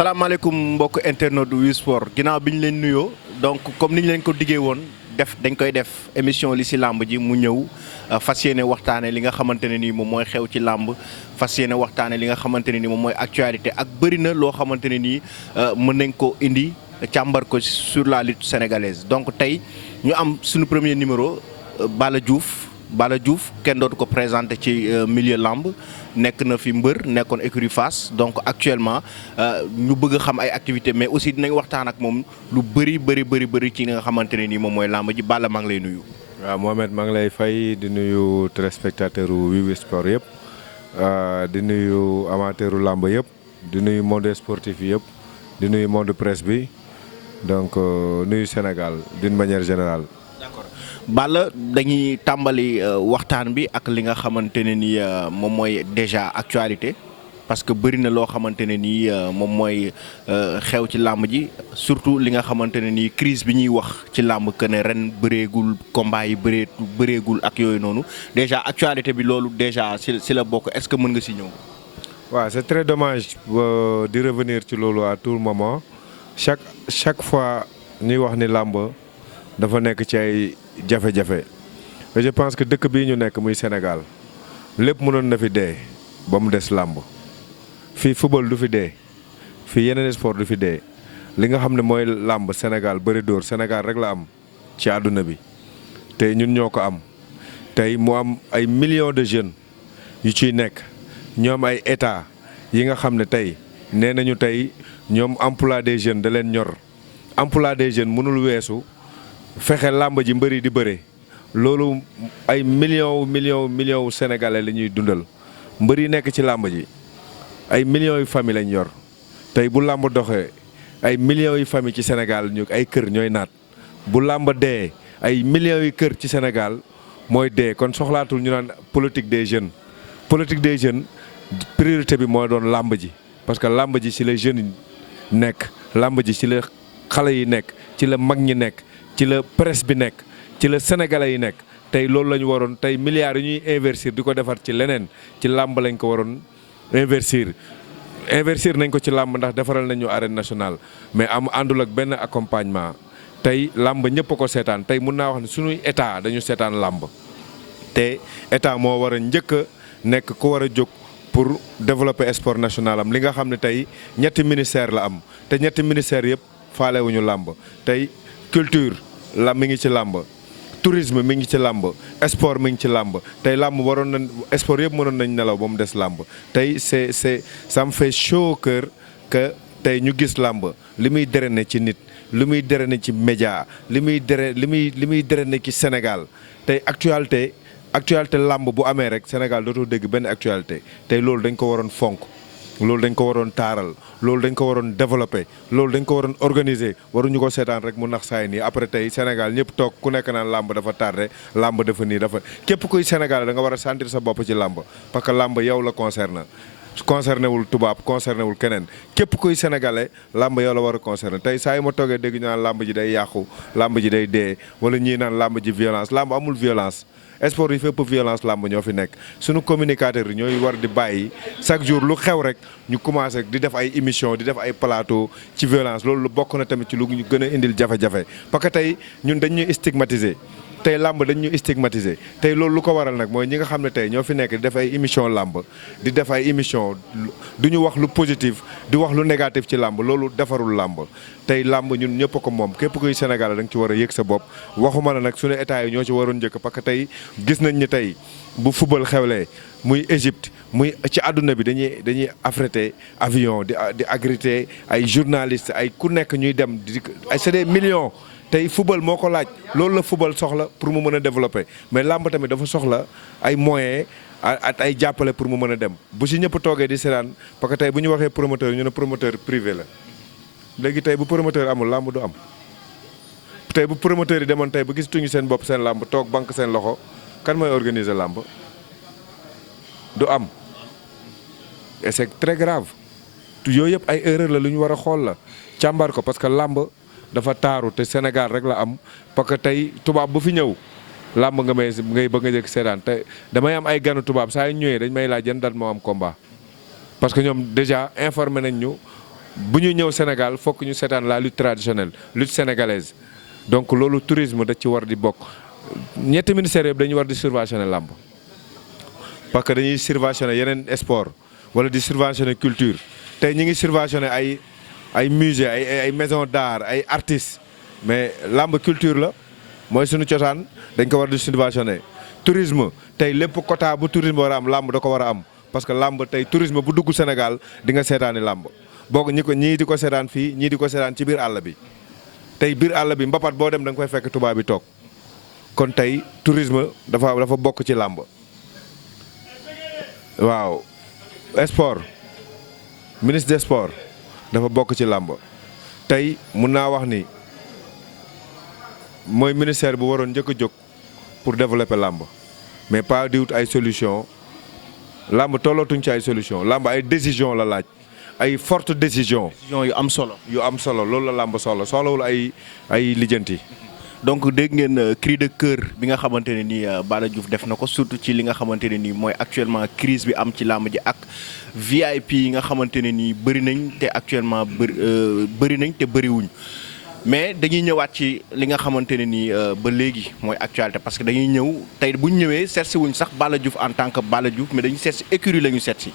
salaamaaleykum mbokk internet du Wii Sport ginnaaw bi ñu leen nuyoo donc comme ni ñu leen ko diggee woon dañ koy def émission li si làmb ji mu ñëw fas yéene waxtaane li nga xamante ne nii moom mooy xew ci làmb fas yéene waxtaane li nga xamante ne nii moom mooy actualité ak bëri na loo xamante ne nii mën nañ ko indi càmbar ko sur la lutte sénégalaise donc tey ñu am suñu premier numéro Balla Diouf kenn dootu ko présenté ci milieu lamb nekk na fi mbër nekkoon écurie Fass donc actuellement ñu bëgg a xam ay activités mais aussi dinañ waxtaan ak moom lu bëri ci li nga xamante ne nii moom mooy lamb ji Balla maa ngi lay nuyu. waaw Mohamed maa ngi lay fay di nuyu téléspectateur Wii Sport yëpp di nuyu amateuru lamb yëpp di nuyu monde sportif yëpp di nuyu monde presse bi donc nuyu Sénégal d'une manière générale. Balla dañuy tàmbali waxtaan bi ak li nga xamante ne ni moom mooy déjà actualité parce que bëri na loo xamante ne nii moom mooy xew ci làmb ji surtout li nga xamante ne nii crise bi ñuy wax ci làmb que ne ren bëreegul combat yi bëreegul ak yooyu noonu déjà actualité bi loolu déjà si la bokk est-ce que mën nga si ñëw. waaw c'est très dommage di revenir ci loolu à tout moment chaque fois ñuy wax ni làmb dafa nekk ci ay jafe-jafe je pense que dëkk bii ñu nekk muy Sénégal lépp mënoon na fi dee ba mu des làmb fii football du fi dee fii yeneen sport du fi dee li nga xam ne mooy làmb Sénégal bëri dóor Sénégal rek la am ci àdduna bi tey ñun ñoo ko am tey mu am ay millions de jeunes yu ciy nekk ñu am ay état yi nga xam ne tey nee nañu tey ñoom emploi des jeunes da leen ñor emploi des jeunes mënul weesu fexe làmb ji mbëri di bëre loolu ay millions sénégalais la ñuy dundal mbëri nekk ci làmb ji ay millions yu famille lañ yor tey bu làmb doxee ay millions yu famille ci Sénégal ñu ay kër ñooy naat bu làmb dee ay millions yu kër ci Sénégal mooy dee kon soxlaatul ñu naan politique des jeunes priorité bi mooy doon làmb ji parce que làmb ji ci la jeunes yi nekk làmb ji ci la xale yi nekk ci la mag ñi nekk ci la presse bi nekk ci la sénégalais yi nekk tey loolu la ñu waroon tey milliards yi ñuy investir di ko defar ci leneen ci làmb lañ ko waroon investir nañ ko ci làmb ndax defaral nañu arène nationale mais àndul ak benn accompagnement tey làmb ñëpp a ko seetaan tey mun naa wax ne suñuy état dañu seetaan làmb te état moo war a njëkk a nekk ku war a jóg pour développer sport national am li nga xam ne tey ñetti ministère la am te ñetti ministère yëpp faalewuñu làmb tey culture mi ngi ci làmb tourisme mi ngi ci làmb sport mi ngi ci làmb tey làmb waroon na sport yëpp mënoon nañ nelaw ba mu des làmb tey ça me fait chaud au cœur que tey ñu gis làmb li muy drainer ci nit li muy drainer ci média li muy drainer ci Sénégal tey actualité làmb bu amee rek Sénégal dootoo dégg benn actualité tey loolu dañ ko waroon fonk loolu dañ ko waroon taaral loolu dañ ko waroon développer loolu dañ ko waroon organiser waruñu ko seetaan rek mu nax saay nii après tey Sénégal ñëpp toog ku nekk naan làmb dafa tardé làmb dafa nii dafa képp kuy Sénégal da nga war a sentir sa bopp ci làmb parce que làmb yow la concerné wul tubaab concerné wul keneen képp kuy sénégalais làmb yow la war a concerné tey saa yi ma toogee dégg ñu naan làmb ji day yàqu làmb ji day dee wala ñii naan làmb ji violence làmb amul violence sport yi fépp violence làmb ñoo fi nekk suñu communicateurs yi ñooy war di bàyyi chaque jour lu xew rek ñu commencé di def ay émission di def ay plateau ci violence loolu bokk na tamit ci lu ñu gën a indil jafe-jafe parce que tey ñun dañ ñuy stigmatiser tey làmb dañ ñu stigmatiser tey loolu lu ko waral nag mooy ñi nga xam ne tey ñoo fi nekk di def ay émission làmb di def ay émission du ñu wax lu positif di wax lu négatif ci làmb loolu defarul làmb tey làmb ñun ñëpp a ko moom képp kuy Sénégal da nga ci war a yëg sa bopp waxuma la nag suñu état yi ñoo ci waroon njëkk parce que tey gis nañ ni tey bu football xewlee muy Égypte muy ci àdduna bi dañuy affréter avion di agriter ay journalistes ay ku nekk ñuy dem di c'est des millions tey football moo ko laaj loolu la football soxla pour mu mën a développer mais làmb tamit dafa soxla ay moyens at ay jàppale pour mu mën a dem bu si ñëpp toogee di seetaan parce que tey bu ñu waxee promoteur ñu ne promoteur privé la léegi tey bu promoteur amul làmb du am tey bu promoteur yi demoon tey ba gisatuñu seen bopp seen làmb toog banque seen loxo kan mooy organiser làmb du am et c'est très grave yooyu yëpp ay erreur la lu ñu war a xool la càmbar ko parce que làmb dafa taaru te Sénégal rek la am parce que tey tubaab bu fi ñëw làmb ngay bëgg nga jëkk seetaan te damay am ay ganu tubaab saa yu ñëwee dañ may laaj yan date moo am combat parce que ñoom déjà informé nañ ñu bu ñu ñëw Sénégal fokk ñu seetaan la lutte traditionnelle lutte sénégalaise donc loolu tourisme da ci war di bokk ñetti ministères yëpp dañu war di subventionner làmb parce que dañuy subventionner yeneen sport wala di subventionner culture tey ñi ngi subventionner ay musée ay maison d'art ay artistes mais làmb culture la mooy suñu cosaan dañ ko war di subventionner tourisme tey lépp quota bu tourisme war a am làmb da ko war a am parce que làmb tey tourisme bu dugg Sénégal di nga seetaani làmb boog ñii di ko seetaan fii ñii di ko seetaan ci biir àll bi tey biir àll bi mbapat boo dem da nga koy fekk tubaab bi toog kon tey tourisme dafa bokk ci làmb waaw sport ministre des sports dafa bokk ci làmb tey mun naa wax ni mooy ministère bu waroon njëkk a jóg pour développer làmb mais pas di wut ay solution làmb tollootuñ ci ay solution làmb ay décision la laaj ay forte décision yu am solo. yu am solo loolu la làmb soxlawul ay lijjanti. donc dégg ngeen cri de cœur bi nga xamante ne nii Balla Diouf def na ko surtout ci li nga xamante ne nii mooy actuellement crise bi am ci làmb ji ak VIP yi nga xamante ne nii bëri nañ te actuellement bëri nañ te bëriwuñ mais dañuy ñëwaat ci li nga xamante ne nii ba léegi mooy actualité parce que dañuy ñëw tey bu ñu ñëwee seet si wuñ sax Balla Diouf en tant que Balla Diouf mais dañuy seet si écurie la ñu seet si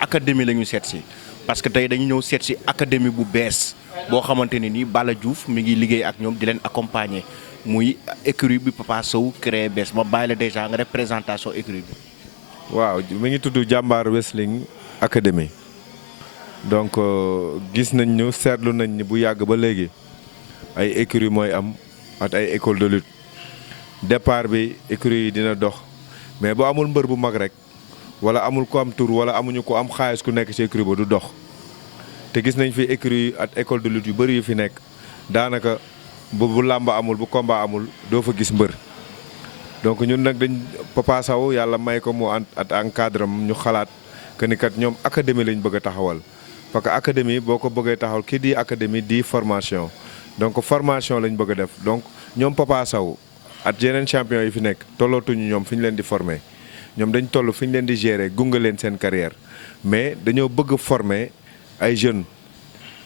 académie la ñu seet si parce que tey dañu ñëw seet si académie bu bees boo xamante ne nii Balla Diouf mi ngi liggéey ak ñoom di leen accompagner muy écurie bi Papa Sow créé bees ma bàyyi la déjà nga def présentation écurie bi. waaw mi ngi tudd Jàmbaar Wrestling Academy donc gis nañ ñu seetlu nañ ni bu yàgg ba léegi ay écurie mooy am at ay école de lutte départ bi écurie yi dina dox mais bu amul mbër bu mag rek wala amul ko am tur wala amuñu ko am xaalis ku nekk ci écurie ba du dox te gis nañ fi écurie at école de lutte yu bëri yu fi nekk daanaka bu làmb amul bu combat amul doo fa gis mbër donc ñun nag dañ Papa Sow yàlla may ko mu at encadre am ñu xalaat que ni kat ñoom académie lañ bëgg a taxawal parce que académie boo ko bëggee taxawal kii di académie di formation donc formation lañ bëgg a def donc ñoom Papa Sow at yeneen champion yi fi nekk tollootuñu ñoom fi ñu leen di former ñoom dañ toll fi ñu leen di gérer gunge leen seen carrière mais dañoo bëgg former ay jeunes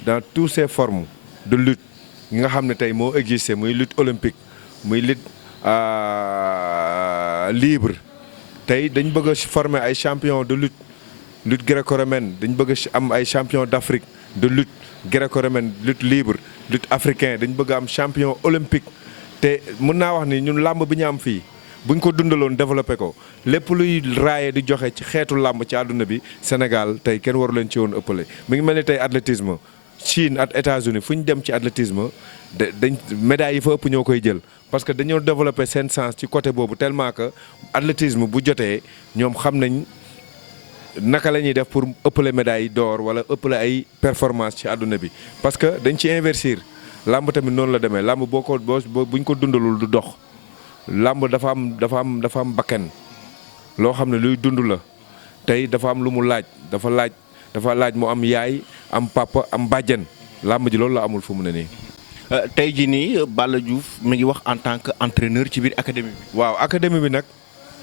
dans toutes ces formes de lutte yi nga xam ne tey moo existé muy lutte olympique muy lutte libre tey dañ bëgg a former ay champion de lutte gréco-romaine dañ bëgg a am ay champion d'Afrique de lutte gréco-romaine lutte libre lutte africain dañ bëgg a am champion olympique te mën naa wax ni ñun làmb bi ñu am fii buñ ko dundaloon développé ko lépp luy raaye di joxe ci xeetu làmb ci àdduna bi Sénégal tey kenn waru leen ci woon ëppale mi ngi mel ni tey athlétisme Chine ak États-Unis fu ñu dem ci athlétisme dañ médailles yi fa ëpp ñoo koy jël parce que dañoo développé seen sens ci côté boobu tellement que athlétisme bu jotee ñoom xam nañ naka la ñuy def pour ëppale médaille d'or wala ëppale ay performance ci àdduna bi parce que dañ ci investir làmb tamit noonu la demee làmb buñ ko dundalul du dox làmb dafa am bakken loo xam ne luy dund la tey dafa am lu mu laaj dafa laaj mu am yaay am papa am bàjjen làmb ji loolu la amul fu mu ne nii. tey jii nii Balla Diouf mi ngi wax en tant que entraîneur ci biir académie bi. waaw académie bi nag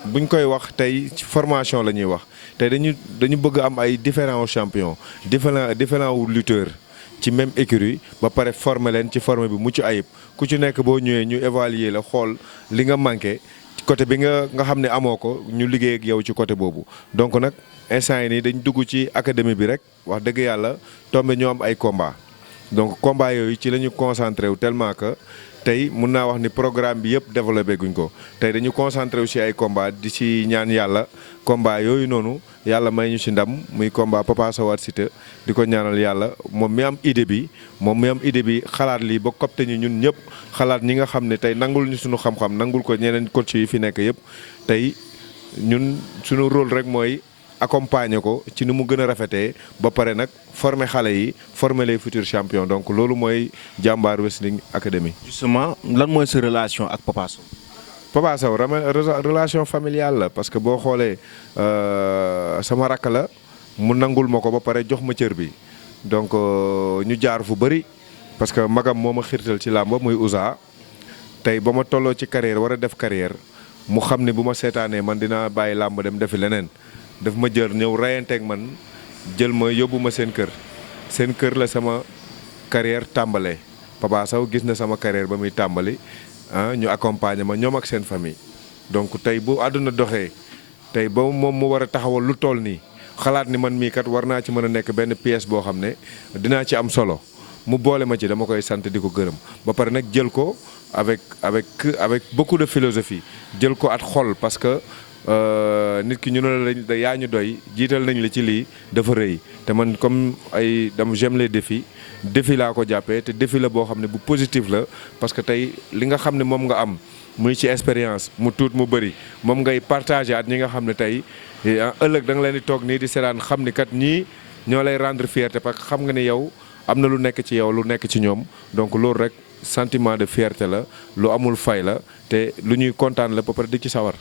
buñ koy wax tey ci formation la ñuy wax tey dañu bëgg am ay différents champions différents wu lutteurs ci même écurie ba pare former leen ci former bi mucc ayib ku ci nekk boo ñëwee ñu évaluer la xool li nga manqué côté bi nga xam ne amoo ko ñu liggéey ak yow ci côté boobu donc nag instant yi nii dañ dugg ci académie bi rek wax dëgg yàlla tombé ñoo am ay combat donc combat yooyu ci la ñu concentré wu tellement que tey mun naa wax ni programme bi yëpp développé guñ ko tey dañu concentré wu ci ay combat di ci ñaan yàlla combat yooyu noonu yàlla may ñu ci ndam muy combat Papa Sow ak Siteu di ko ñaanal yàlla moom mi am idée bi xalaat lii ba copte ñu ñun ñëpp xalaat ñi nga xam ne tey nangul ñu suñu xam-xam nangul ko ñeneen coach yi fi nekk yëpp tey ñun suñu rôle rek mooy accompagner ko ci ni mu gën a rafetee ba pare nag former xale yi former les futurs champions donc loolu mooy Jàmbaar Wrestling Academy. justement lan mooy sa relation ak Papa Sow. Papa Sow relation familiale la parce que boo xoolee sama rakk la mu nangul ma ko ba pare jox ma cër bi donc ñu jaar fu bëri parce que magam moo ma xirtal ci làmb muy Ousa tey ba ma tolloo ci carrière war a def carrière mu xam ne bu ma seetaanee man dinaa bàyyi làmb dem defi leneen daf ma jël ñëw reyanteeg man jël ma yóbbu ma seen kër seen kër la sama carrière tàmbalee Papa Sow gis na sama carrière ba muy tàmbali ñu accompagner ma ñoom ak seen famille donc tey bu àdduna doxee tey ba moom mu war a taxawal lu toll nii xalaat ni man mii kat war naa ci mën a nekk benn pièce boo xam ne dinaa ci am solo mu boole ma ci dama koy sant di ko gërëm ba pare nag jël ko avec beaucoup de philosophie jël ko at xol parce que nit ki ñu ne la yaa ñu doy jiital nañ la ci lii dafa rëy te man comme j'aime les défis laa ko jàppee te défi la boo xam ne bu positif la parce que tey li nga xam ne moom nga am muy ci expérience mu tuut mu bëri moom ngay partagé at ñi nga xam ne tey ëllëg da nga leen di toog nii di seetaan xam ni kat ñii ñoo lay rendre fierté parce que xam nga ne yow am na lu nekk ci yow lu nekk ci ñoom donc loolu rek sentiment de fierté la lu amul fay la te lu ñuy kontaan la ba pare di ci sawar.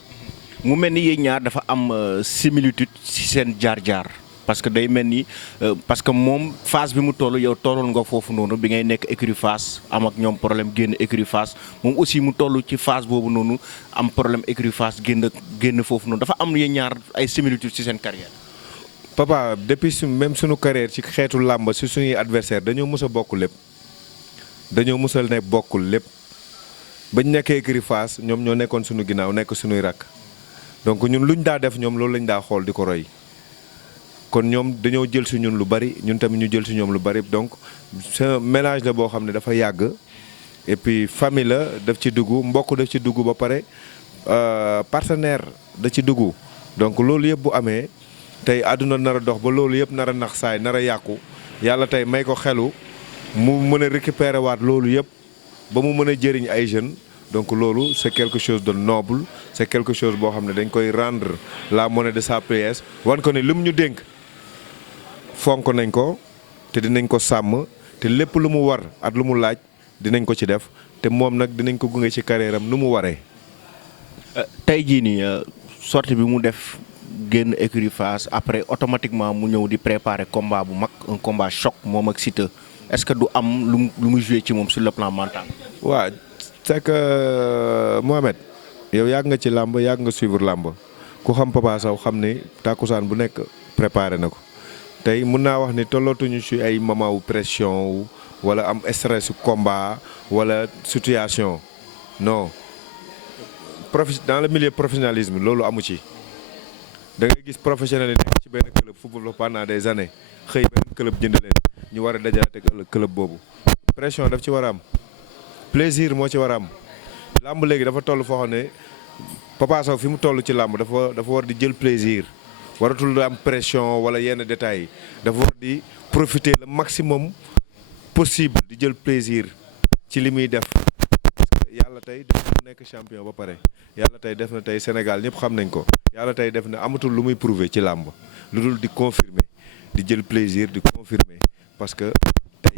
mu mel ni yéen ñaar dafa am similitude ci seen jaar-jaar parce que day mel ni parce que moom phase bi mu toll yow tolloon nga foofu noonu bi ngay nekk écurie Fass am ak ñoom problème génn écurie Fass moom aussi mu toll ci phase boobu noonu am problème écurie Fass génn foofu noonu dafa am yéen ñaar ay similitude ci seen carrière. Papa depuis même suñu carrière ci xeetu làmb si suñuy adversaire dañoo mës a bokk lépp dañoo mës a ne bokkul lépp bañ nekkee écurie Fass ñoom ñoo nekkoon suñu ginnaaw nekk suñuy rakk donc ñun luñ daa def ñoom loolu lañ daa xool di ko roy kon ñoom dañoo jël si ñun lu bari ñun tamit ñu jël si ñoom lu bari donc c'est un mélange la boo xam ne dafa yàgg et puis famille la daf ci dugg mbokk daf ci dugg ba pare partenaire da ci dugg donc loolu yëpp bu amee tey àdduna nar a dox ba loolu yëpp nar a nax saay nar a yàqu yàlla tey may ko xelu mu mën a récupérer waat loolu yëpp ba mu mën a jëriñ ay jeunes donc loolu c'est quelque chose de noble c'est quelque chose boo xam ne dañ koy rendre la monnaie de sa pièce wan ko ne lu mu ñu dénk fonk nañ ko te dinañ ko sàmm te lépp lu mu war at lu mu laaj dinañ ko ci def te moom nag dinañ ko gunge ci carrière am nu mu waree. tey jii nii sortie bi mu def génn écurie Fass après automatiquement mu ñëw di préparer combat bu mag un combat choc moom ak Siteu est-ce que du am lu mu joué ci moom sur le plan mental. waaw c'est que Mohamed yow yàgg nga ci làmb yàgg nga suivre làmb ku xam Papa Sow xam ni tàkkusaan bu nekk préparé na ko tey mun naa wax ni tollootuñu ci ay moment wu pression wala am stress combat wala situation non dans le milieu professionnalisme loolu amu ci. da ngay gis professionnel yi nekk ci benn club football pendant des années xëy beneen club jënd leen ñu war a dajale ak club boobu pression daf ci war a am plaisir moo ci war a am làmb léegi dafa toll foo xam ne Papa Sow fi mu toll ci làmb dafa war di jël plaisir waratul am pression wala yenn détails yi dafa war di profiter le maximum possible di jël plaisir ci li muy def yàlla tey def mu nekk champion ba pare yàlla tey def na tey Sénégal ñëpp xam nañ ko yàlla tey def na amatul lu muy prouver ci làmb lu dul di confirmer di jël plaisir di confirmer parce que tey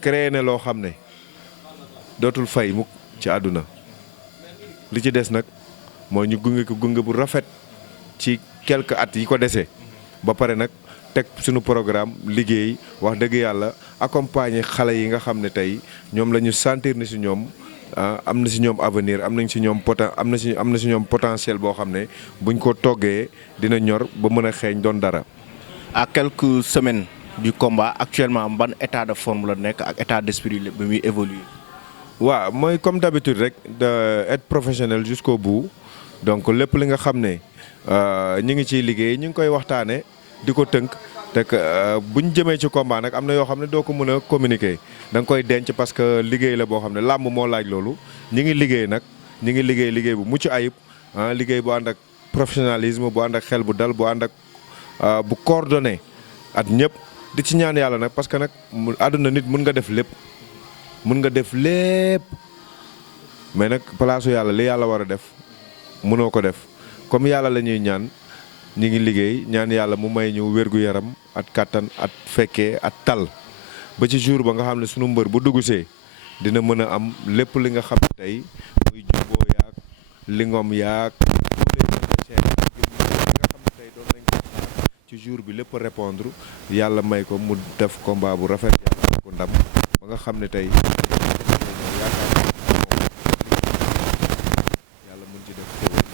créé na loo xam ne dootul fay mukk ci àdduna li ci des nag mooy ñu gunge ko gunge bu rafet ci quelques at yi ko dese ba pare nag teg suñu programme liggéey wax dëgg yàlla accompagner xale yi nga xam ne tey ñoom la ñu sentir ni si ñoom am na si ñoom avenir am nañ si ñoom am na si ñoom potentiel boo xam ne buñ ko toggee dina ñor ba mën a xeeñ doon dara. à quelques semaines du combat actuellement ban état de forme la nekk ak état d'esprit bi muy évoluer. waaw mooy comme d'habitude rek de être professionnel jusqu'au bout donc lépp li nga xam ne ñu ngi ciy liggéey ñu ngi koy waxtaane di ko tënk te bu ñu jëmee ci combat nag am na yoo xam ne doo ko mën a communiquer da nga koy denc parce que liggéey la boo xam ne làmb moo laaj loolu ñi ngi liggéey nag ñi ngi liggéey bu mucc ayib liggéey bu ànd ak professionnalisme bu ànd ak xel bu dal bu ànd ak bu coordonné at ñëpp di ci ñaan yàlla nag parce que nag àdduna nit mun nga def lépp mais nag palaasu yàlla li yàlla war a def mënoo ko def comme yàlla la ñuy ñaan ñi ngi liggéey ñaan yàlla mu may ñu wér-gu-yaram at kàttan at fekkee at tal ba ci jour ba nga xam ne sunu mbër bu dugusee dina mën a am lépp li nga xam ne tey muy jubboo yaag lingom yaag li nga xam ne tey doon nañ ko xaar ci jour bi lépp répondre yàlla may ko mu def combat bu rafet yàlla may ko ndam ba nga xam ne tey yàlla mën ci def xéwal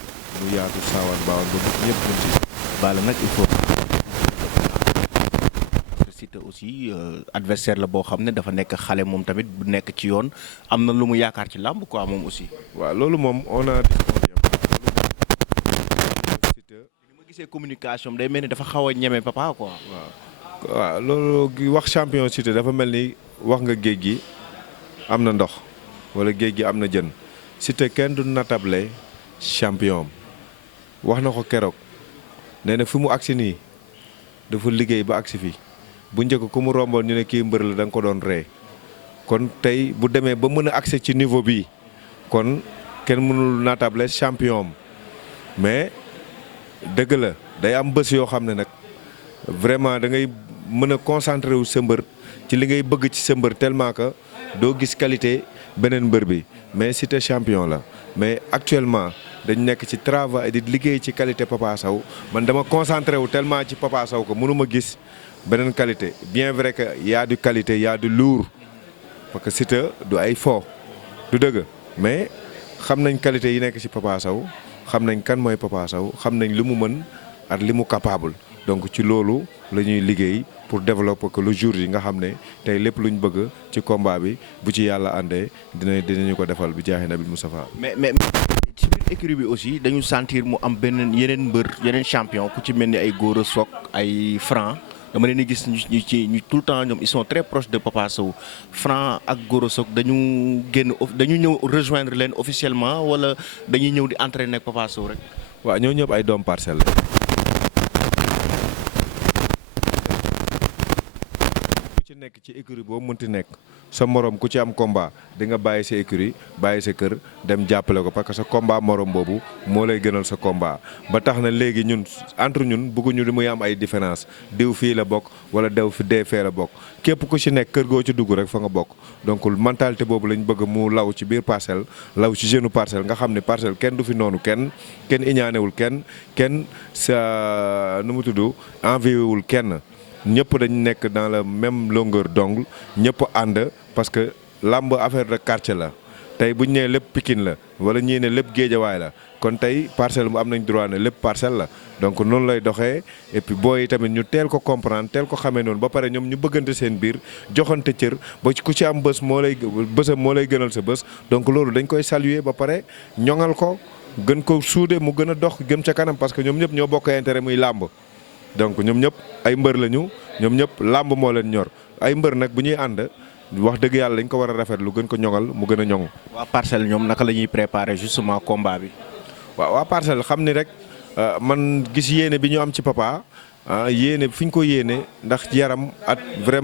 mu yaatu saawaan baawaan ba ñëpp mën ci Balla nag il faut Siteu aussi adversaire la boo xam ne dafa nekk xale moom tamit bu nekk ci yoon am na lu mu yaakaar ci làmb quoi moom aussi. waaw loolu moom on a. ni ma gisee communication day mel ni dafa xaw a ñeme papa quoi. waaw loolu wax champion Siteu dafa mel ni wax nga géej gi am na ndox wala géej gi am na jën Siteu kenn du natable champion wax na ko keroog nee na fi mu agsi nii dafa liggéey ba agsi fi bu njëkk ku mu romboon ñu ne kii mbër la da nga ko doon ree kon tey bu demee ba mën a agsi ci niveau bi kon kenn mënul natable champion mais dëgg la day am bés yoo xam ne nag vraiment da ngay mën a concentré wu sa mbër ci li ngay bëgg ci sa mbër tellement que doo gis qualité beneen mbër bi mais Siteu champion la mais actuellement dañ nekk ci travail di liggéey ci qualité Papa Sow man dama concentré wu tellement ci Papa Sow que mënuma gis beneen qualité bien vrai que y a du qualité y a du lourd parce que Siteu du ay fo du dëgg mais xam nañ qualité yi nekk ci Papa Sow xam nañ kan mooy Papa Sow xam nañ li mu mën ak li mu capable donc ci loolu la ñuy liggéey pour développer que le jour yi nga xam ne tey lépp lu ñu bëgg ci combat bi bu ci yàlla àndee dinañu ko defal bi jaaxee Nabil Moustapha. mais ci biir écurie bi aussi dañu sentir mu am yeneen mbër yeneen champion ku ci mel ni ay Gora Sock ay Franc dama leen di gis ñu tout le temps ñoom ils sont très proches de Papa Sow Franc ak Gora Sock dañu ñëw rejoindre leen officiellement wala dañuy ñëw di entraîner ak Papa Sow rek. waaw ñoo ñëpp ay doom parcelle la. ku ci nekk ci écurie boo mënti nekk sa morom ku ci am combat di nga bàyyi sa écurie bàyyi sa kër dem jàppale ko parce que sa combat morom boobu moo lay gënal sa combat ba tax na léegi ñun entre ñun bëgguñu di muy am ay différence diw fii la bokk wala dew fi dee fee la bokk képp ku ci nekk kër goo ci dugg rek fa nga bokk donc mentalité boobu lañ bëgg mu law ci biir parcelle law ci jeune parcelle nga xam ne parcelle kenn du fi noonu kenn iñaanewul kenn sa nu mu tudd enviewul kenn ñëpp dañ nekk dans la même longueur d'onde ñëpp ànd parce que làmb affaire de quartier la tey bu ñu nee lépp Pikine la wala ñii ne lépp Géejawaay la kon tey parcelle mu am nañ droit ne lépp parcelle la donc noonu lay doxee et puis booy tamit ñu teel ko comprendre teel ko xamee noonu ba pare ñoom ñu bëggante seen biir joxante cër ba ku ci am bésam moo lay gënal sa bés donc loolu dañ koy saluer ba pare ñoŋal ko gën ko suude mu gën a dox gëm ca kanam parce que ñoom ñëpp ñoo bokk intérêt muy làmb donc ñoom ñëpp ay mbër lañu ñoom ñëpp làmb moo leen ñor ay mbër nag bu ñuy ànd wax dëgg yàlla dañ ko war a rafetlu gën ko ñoŋal mu gën a ñoŋ. waa Parcelles ñoom naka la ñuy préparer justement combat bi. waaw waa Parcelles xam ni rek man gis yéene bi ñu am ci Papa yéene fi ñu ko yéene ndax yaram at vraiment.